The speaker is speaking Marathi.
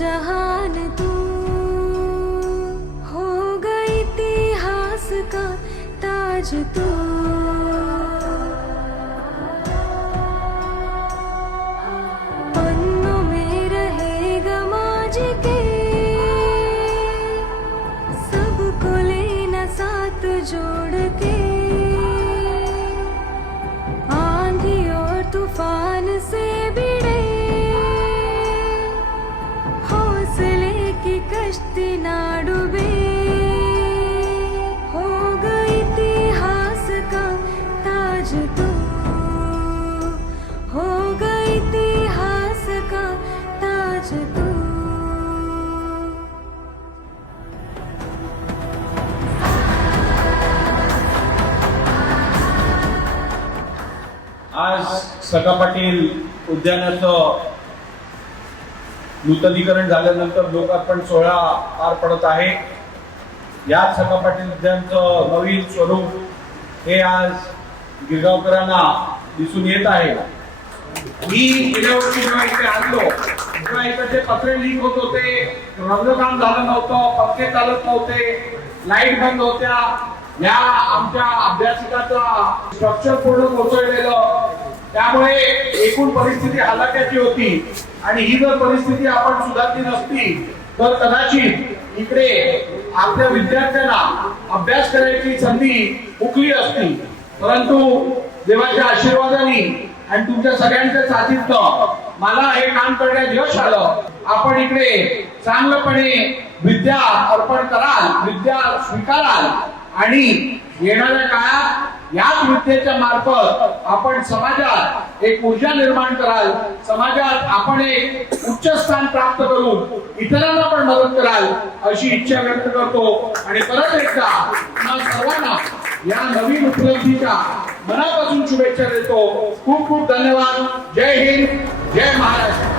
जहान तू हो गई इतिहास का ताज तू पन्नों में रहेगा माज के सबको लेना साथ जोड़ आज सखा पाटील उद्यानाचं नूतनीकरण झाल्यानंतर लोकार्पण सोहळा पार पडत आहे. या सखा पाटील उद्यानचं नवीन स्वरूप हे आज गिरगावकरांना दिसून येत आहे. मी गेल्या वर्षी जेव्हा इथे आलो तेव्हा इथे जे पत्रे लीक होत होते रंगकाम झालं नव्हतं पक्के चालत नव्हते. लाइट बंद होत्या. या आमच्या अभ्यासिकाचा स्ट्रक्चर पूर्ण कोसळलेलं. त्यामुळे एकूण परिस्थिती हलाख्याची होती. आणि ही जर परिस्थिती आपण सुधारली नसती तर कदाचित इकडे आपल्या विद्यार्थ्यांना अभ्यास करायची संधी हुकली असती. परंतु देवाच्या आशीर्वादाने आणि तुमच्या सगळ्यांच्या साथीतनं मला हे काम करण्यात यश आलं. आपण इकडे चांगलंपणे विद्या अर्पण कराल विद्या स्वीकाराल. आणि येणाऱ्या काळात याच विद्येच्या मार्फत आपण समाजात एक ऊर्जा निर्माण कराल. समाजात आपण एक उच्च स्थान प्राप्त करून इतरांना पण मदत कराल अशी इच्छा व्यक्त करतो. आणि परत एकदा तुम्हा सर्वांना या नवीन उपलब्धीच्या मनापासून शुभेच्छा देतो. खूप खूप धन्यवाद. जय हिंद. जय महाराष्ट्र.